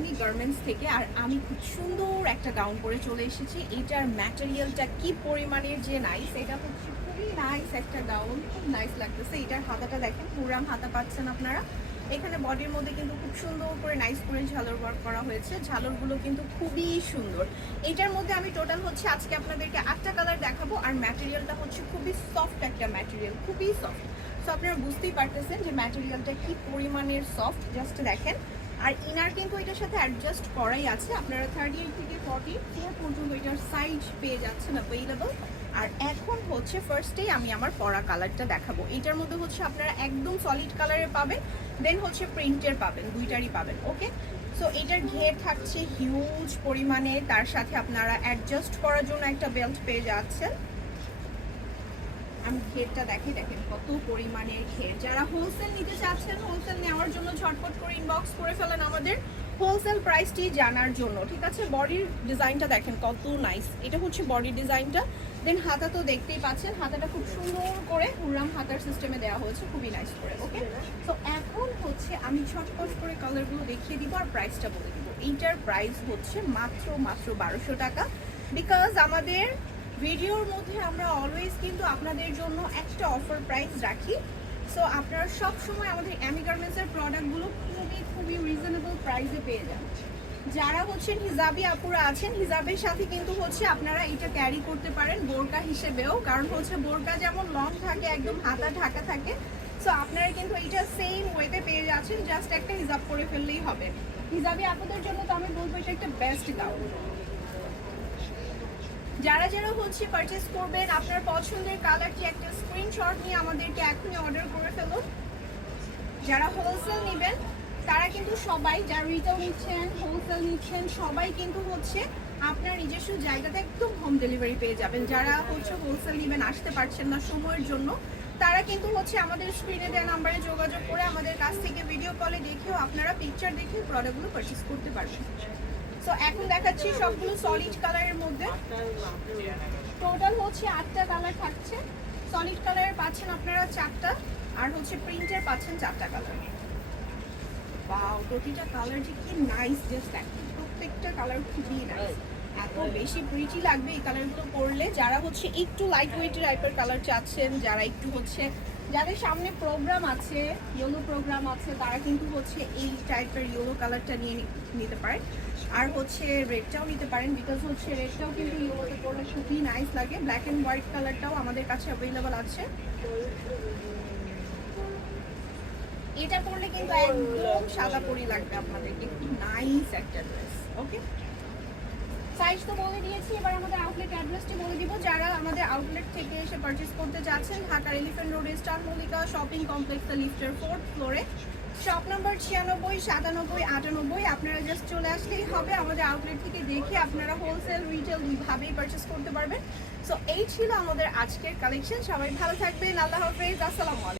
অ্যামি garments থেকে আর আমি খুব সুন্দর একটা গাউন পরে চলে এসেছি। এটার ম্যাটেরিয়ালটা কি পরিমাণের যে নাইস এটা হচ্ছে খুবই নাইস একটা গাউন খুব নাইস লাগতেছে। এটার হাতাটা দেখেন পুরাম হাতা পাচ্ছেন আপনারা। এখানে বডির মধ্যে কিন্তু খুব সুন্দর করে নাইস করে ঝালর ওয়ার্ক করা হয়েছে। ঝালরগুলো কিন্তু খুবই সুন্দর। এটার মধ্যে আমি টোটাল হচ্ছে আজকে আপনাদেরকে আটটা কালার দেখাবো আর ম্যাটেরিয়ালটা হচ্ছে খুবই সফট একটা ম্যাটেরিয়াল খুবই সফট সো আপনারা বুঝতেই পারতেছেন যে ম্যাটেরিয়ালটা কি পরিমাণের সফট জাস্ট দেখেন। আর ইনার কিন্তু এটার সাথে অ্যাডজাস্ট করাই আছে। আপনারা থার্টি এইট থেকে ফর্টি ফোর পর্যন্ত এটার সাইজ পেয়ে যাচ্ছেন অ্যাভেলেবল আর এখন হচ্ছে ফার্স্টেই আমি আমার পরা কালারটা দেখাবো। এটার মধ্যে হচ্ছে আপনারা একদম সলিড কালারের পাবেন দেন হচ্ছে প্রিন্টের পাবেন, দুইটারই পাবেন ওকে সো এটার ঘের থাকছে হিউজ পরিমাণে। তার সাথে আপনারা অ্যাডজাস্ট করার জন্য একটা বেল্ট পেয়ে যাচ্ছেন। আমি ঘেরটা দেখি, দেখেন কত পরিমাণের ঘের যারা হোলসেল নিতে চাচ্ছেন হোলসেল নেওয়ার জন্য ঝটপট করে ইনবক্স করে ফেলেন আমাদের হোলসেল প্রাইসটি জানার জন্য, ঠিক আছে? বডির ডিজাইনটা দেখেন কত নাইস এটা হচ্ছে বডির ডিজাইনটা দেন হাতা তো দেখতেই পাচ্ছেন, হাতাটা খুব সুন্দর করে হুরাম হাতার সিস্টেমে দেওয়া হয়েছে, খুবই নাইস করে ওকে তো এখন হচ্ছে আমি ঝটপট করে কালারগুলো দেখিয়ে দিব আর প্রাইসটা বলে দিব। এইটার প্রাইস হচ্ছে মাত্র মাত্র বারোশো টাকা। বিকজ আমাদের ভিডিওর মধ্যে আমরা অলওয়েজ কিন্তু আপনাদের জন্য একটা অফার প্রাইস রাখি। সো আপনারা সব সময় আমাদের অ্যামি গার্মেন্টসের প্রোডাক্টগুলো খুবই খুবই রিজনেবল প্রাইসে পেয়ে যান যারা হচ্ছেন হিজাবি আপুরা আছেন, হিজাবের সাথে কিন্তু হচ্ছে আপনারা এটা ক্যারি করতে পারেন বোরকা হিসেবেও। কারণ হচ্ছে বোরকা যেমন লং থাকে, একদম হাতা ঢাকা থাকে। সো আপনারা কিন্তু এটা সেম ওয়েতে পেয়ে যাচ্ছেন জাস্ট একটা হিজাব করে ফেললেই হবে। হিজাবি আপুদের জন্য তো আমি বলব এটা একটা বেস্ট গাউন যারা যারা হচ্ছে পারচেস করবেন, আপনার পছন্দের কালারটি একটা স্ক্রিনশট নিয়ে আমাদেরকে এখনই অর্ডার করে ফেলুন যারা হোলসেল নেবেন, তারা কিন্তু সবাই যারা রিটেল নিচ্ছেন হোলসেল নিচ্ছেন, সবাই কিন্তু হচ্ছে আপনার নিজস্ব জায়গাতে একদম হোম ডেলিভারি পেয়ে যাবেন। যারা হচ্ছে হোলসেল নেবেন, আসতে পারছেন না সময়ের জন্য, তারা কিন্তু হচ্ছে আমাদের স্ক্রিনে দেওয়া নাম্বারে যোগাযোগ করে আমাদের কাছ থেকে ভিডিও কলে দেখেও আপনারা পিকচার দেখে প্রোডাক্টগুলো পারচেস করতে পারবেন। সো এখন দেখাচ্ছি সবগুলো সলিড কালারের মধ্যে। টোটাল হচ্ছে আটটা কালার থাকছে। সলিড কালারের পাচ্ছেন আপনারা চারটা, আর হচ্ছে প্রিন্টের পাচ্ছেন চারটা কালার ওয়াও প্রতিটা কালার যে কি নাইস জাস্ট দেখেন, প্রত্যেকটা কালার খুবই নাইস এত বেশি প্রিটি লাগবে এই কালারগুলো পরলে। যারা হচ্ছে একটু লাইট ওয়েট টাইপের কালার চাচ্ছেন, যারা একটু হচ্ছে যাদের সামনে প্রোগ্রাম আছে ইয়েলো প্রোগ্রাম আছে, তারা কিন্তু হচ্ছে এই টাইপের ইয়েলো কালারটা নিয়ে নিতে পারেন আর হচ্ছে রেডটাও নিতে পারেন বিকজ হচ্ছে রেডটাও কিন্তু ইয়েলোতে পরলে খুবই নাইস লাগে। ব্ল্যাক অ্যান্ড হোয়াইট কালারটাও আমাদের কাছে অ্যাভেলেবল আছে। এটা পরলে কিন্তু একদম সাদা পরি লাগবে আপনাদের খুব নাইস একটা ড্রেস ওকে সাইজ তো বলে দিয়েছি, এবার আমাদের আউটলেট অ্যাড্রেসটি বলে দিব। যারা আমাদের আউটলেট থেকে এসে পারচেস করতে যাচ্ছেন ঢাকার এলিফেন্ট রোডে স্টার মল্লিকা শপিং কমপ্লেক্সের লিফটের ফোর্থ ফ্লোরে শপ নম্বর ছিয়ানব্বই, সাতানব্বই, আটানব্বই, আপনারা জাস্ট চলে আসলেই হবে। আমাদের আউটলেট থেকে দেখে আপনারা হোলসেল রিটেল দুইভাবেই পারচেস করতে পারবেন। সো এই ছিল আমাদের আজকের কালেকশন সবাই ভালো থাকবেন। আল্লাহ হাফেজ। আসসালামু আলাইকুম।